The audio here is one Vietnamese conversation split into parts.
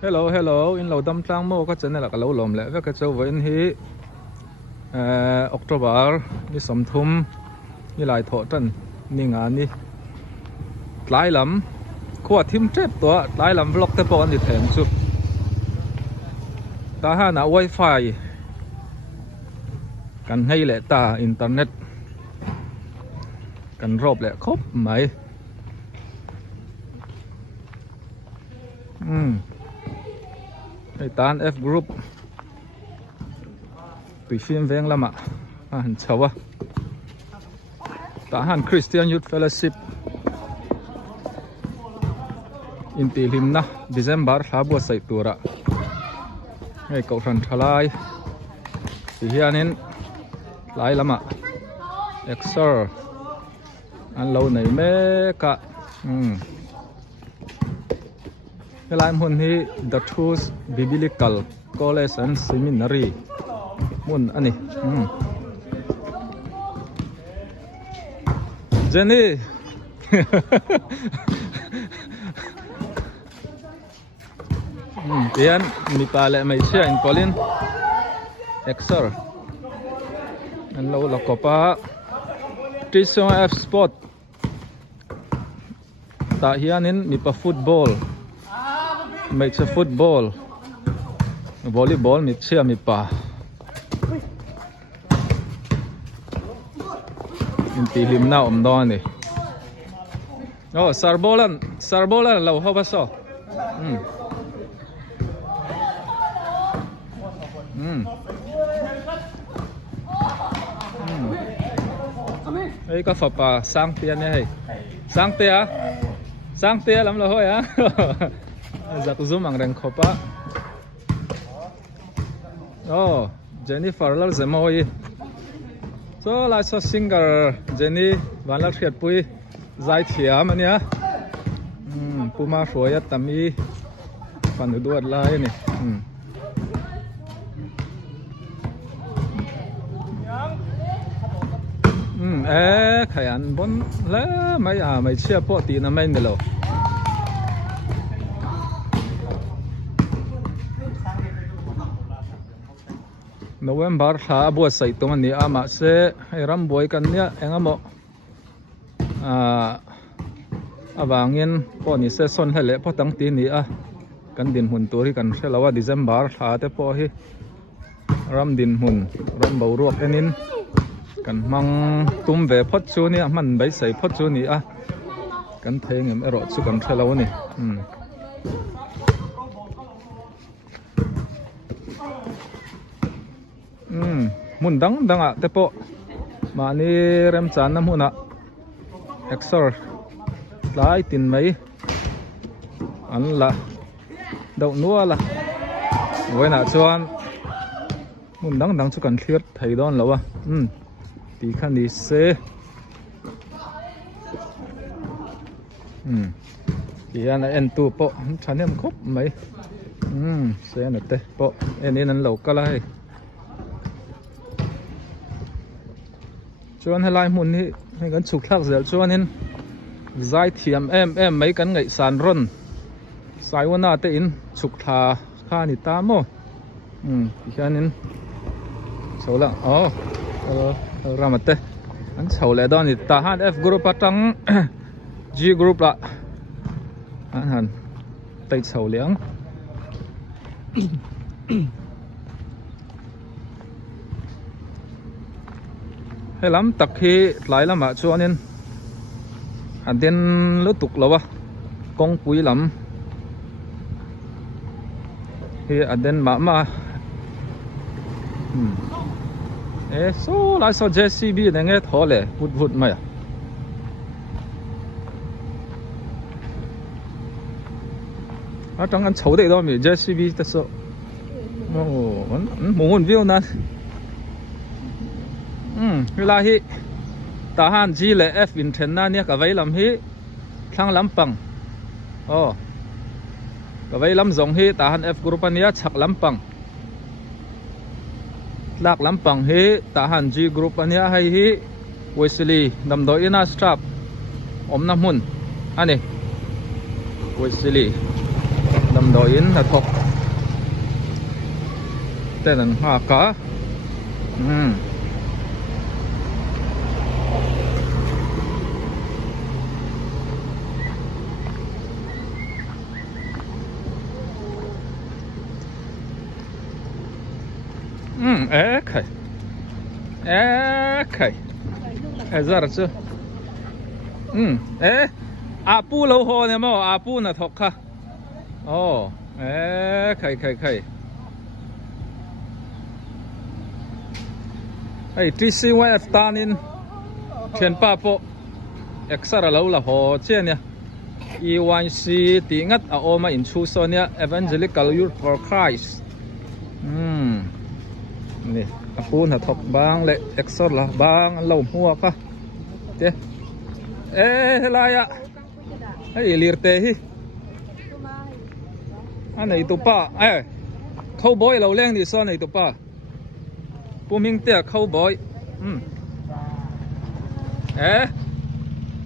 hello in lo dam tlang mo ka chen la ka lo lom le ve ka chau vein hi October ni som thum ni lai tho tan ni nga ni tlai lam khua thim trep to tlai lam vlog te pawh ani them chu ta ha na wifi kan ngei le ta internet kan rop le khop mai Tahan F group tùy phim veng lắm ạ hẳn cháu à Tahan Christian Youth Fellowship in tì lim na December khá bùa sậy tùa rạ ngay cậu thần thà lai thì hiện nên lai lắm ạ Exer ăn lâu này mê cả cái lai muốn hi The Truth Biblical College and Seminary muốn anh này Jenny Tian mi pa lại mày chia in Pauline Exer anh lâu là có pa Trisong F Sport ta hiện nên mi pa football mày chơi football volleyball mi chia mi pa in tì lim nào đó này sarbolan lâu how baso ấy có phật à sang tiền này sang tiền lắm rồi á giặc zoom ang reng khop á Jennifer lal zemoi so la so singer Jenny van la thiat pui zai thiam ania puma hroya tami pan duat lai ni khai an bon la mai chia po ti na mai nelo November ha bua sai to mani ama se ram boy kan nia engamo awangin po ni se son hele po tang ti ni a kan din hun tur hi kan helawa December ha te po hi ram din hun ram bo ruak enin kan mang tum ve phot chu ni man bai sai phot chu ni a kan thengem ero chu kan helawa ni mun dang ạ tepo mà ni rem chan nam huna Exer lai tin mai an la đậu nua la với na chuan mun dang chu kan thliat thei don lo wa ti khan ni se ti ana en tu po thanem khop mai se na te po enin an lo kala hai chuan helai mun hi kan chuk thak zel chuan in zai thiam em mấy kan ngai san ron saiwana te in chuk tha kha ni ta mo hianin chola ramate an chole don ni Tahan F group atang G group la han tai choliang hay lắm tắc khi lại là mà cho nên anh đến lứa tục lâu à con quý lắm thì anh đến mà số lại số JCB này nghe thò lệ vụt mày à trong anh xấu đấy đó mình JCB thật sự muốn view nè là hi Tahan G le F in then na nia ka vai lam hi thlang lampang ka vai lam zong hi Tahan F group ania chak lampang lak lampang hi Tahan G group ania hai hi Wesley namdo ina strap om na mun ani Wesley đầm đồi in là thuộc tên là hoa cá. Okay. Okay. Zaraz. Apu lâu ho nè mà apu là thuộc ha. Oh, khay. Hey, TCY tanin chen pa po extra lâu là ho chen nha. EYC tingat a oma in chu so nya Evangelical Youth for Christ. Nè, apu là thuộc bang lệ extra là bang lâu mua ka. Thế. Helai ạ. Hey, lirte hi. Anh này tụ pa, cowboy lâu lên thì sao này tụ pa. Bố mình tiệt cowboy.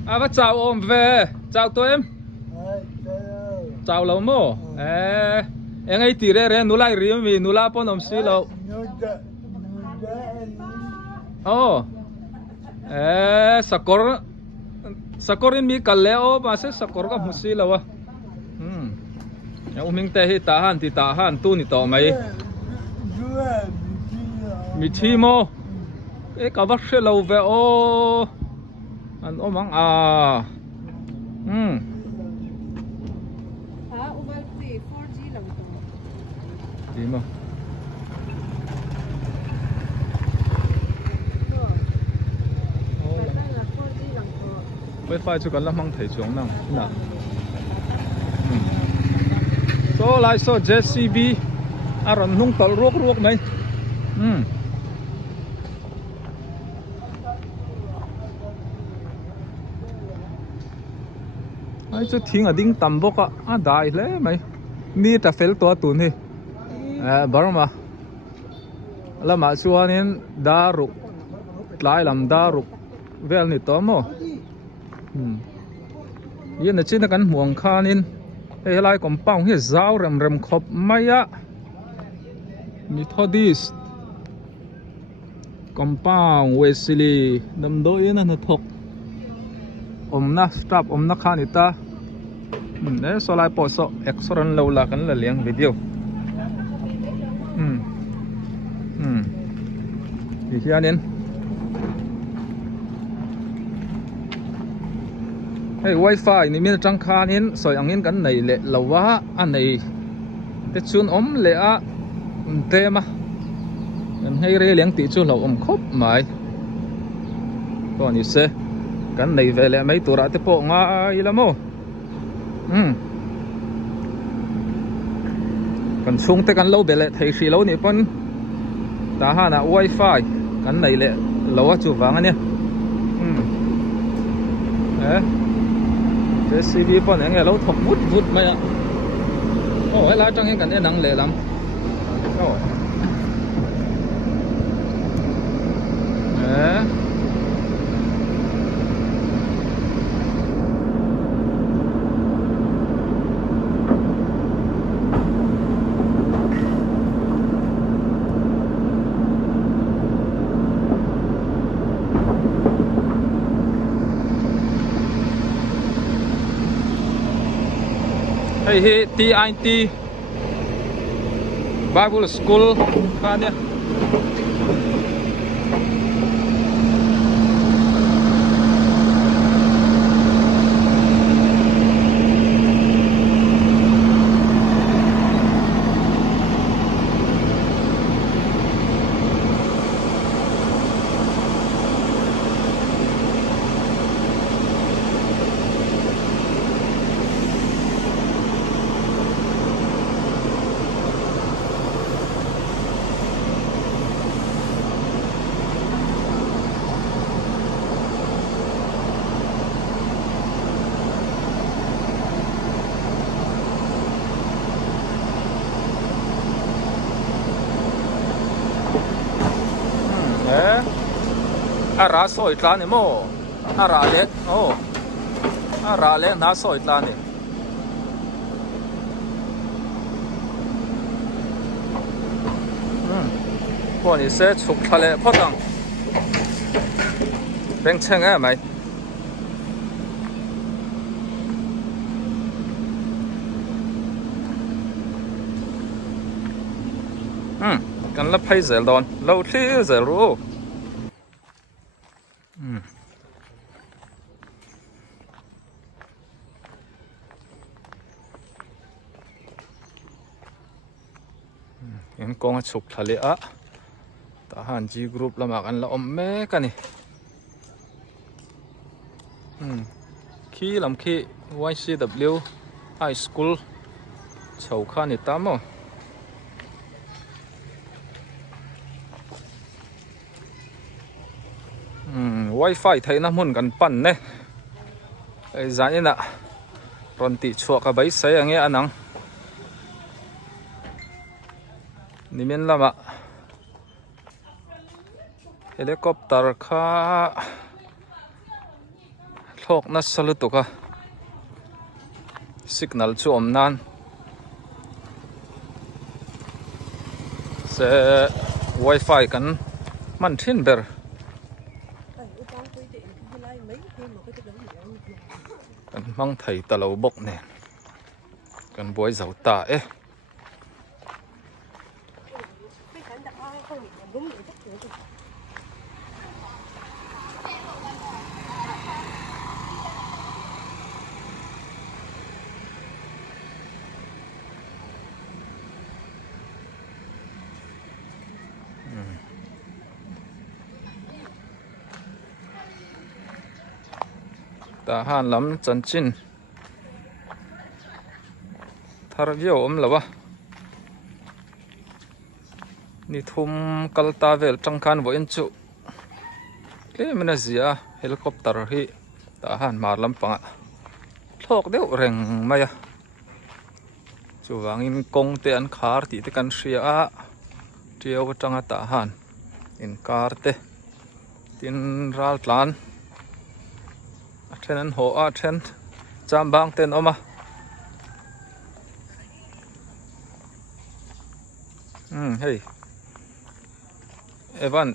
Bắt chào ôm về, chào tụi em. Chào lâu mô. Em ấy tì re nụ lại riêng vì nụ la pon ôm xí lâu. Sakorin mi kaleo ba se sakor ka musi lawa. Ya uming te hi tahan ti tahan tu ni to mai. Mi thi mo. Ka va se lo ve o. An o mang Ubalti 4G lang to. Di mo. Wi-Fi cho cần làm mang thấy xuống nào nè. So lại so JCB rồi nung tàu ruốc mấy. Ai cho thiên ở đinh tầm bốc đại lẽ mày. Mi ta phèn tua tuần hi. Bảo mà. Là mà xua nên đa rục lại làm đa rục vel ni to mo. Yên là chỉ là cái muỗng kha nên hay lại còn bao nhiêu rau rầm khop mày á Methodist compound Wesley nằm đôi yên là thuộc na stop na kha ni ta đấy so lại bỏ so extra lâu là cái là liền video thì kia nên hey wifi ni min tang khan in soi angin kan nei le lawa anei te chun le a te ma an hei re leng ti chu lo khop mai ko ni se kan nei ve le mai tura te po nga i lamo kan chung te kan lo be le thei hri lo ni pon ta ha na wifi kan nei le lo chu wang ania JCB bọn này nghe lâu thọc vút mày ạ. Hay là trong cái cảnh này nắng lệ lắm. Hey, TIT Bible School kan ya. Ara soi tla ni mo ara le na soi tla ni pawh ni se chuk thla le phaw tang reng cheng mai kan la phai zel don lo thli zel ru in kong chuk thale a Tahan G group lama kan la om me ka ni khi lam khi YCW high school chau kha ni ta mo wifi thấy nó muốn gần pan nè giá như nè còn tỷ chuộc cả bấy sấy anh nghe anh nắng ni men lama helicopter kha thlawk na salutu ka signal chu om nan se wifi kan man thin ber kan mang thầy ta lâu bốc nè kan buai dầu ta ấy Tahan lắm chân chín thar viêu om lawa ni thum kalta vel tangkhan vo in chu mena zia helicopter hi Tahan mar lampanga thlawk deuh reng maya chu wangin kong te an khar ti te kan hria a tiaw atanga Tahan in kar te tin ral tlan trên ho a trên cham bang ten oma hey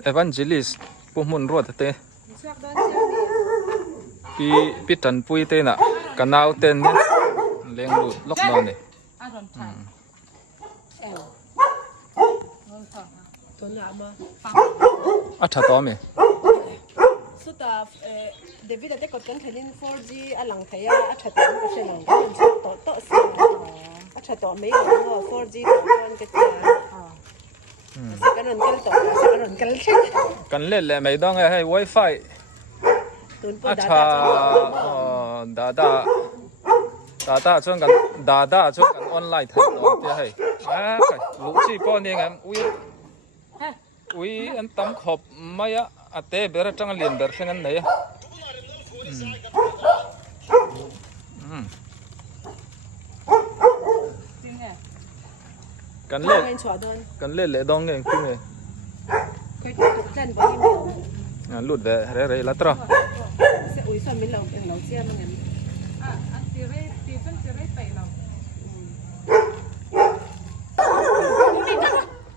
evangelist pumun ruột te pi tan pui te na kanau ten leng lut lok no ne a tha to me Suta David ate kot kan thalin 4G alang thaya a thatin a hrenong kan to sa a thato mai no 4G to kan ke ta sa kan ron kal to sa kan ron kal chen kan le le mai dong hai wifi tun po a tha data chuan kan data chuan kan online thai no te hai kai lu chi po ni ngam ui an tam khop maya ate bera tang lien ber khengan nei kan le dong nge tu nge kai tu tlan bo ngan lut ve re la tra se ui sa min lo sia ma ngam an ti chen ti re pai lo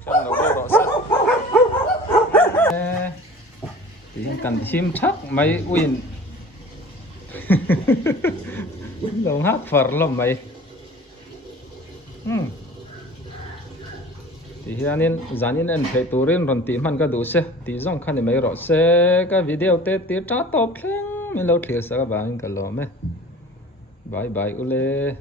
chan lo bo ro sa thì cần chim chắc mấy win lòng hát phật lắm mày thì hiện nên giá nên anh phải turin rồi tìm hắn cái đủ xe thì dòng khăn thì mấy rõ xe cái video tết tết trả top khen mình lâu thiệt sao các bạn cả lắm ấy bye bye ule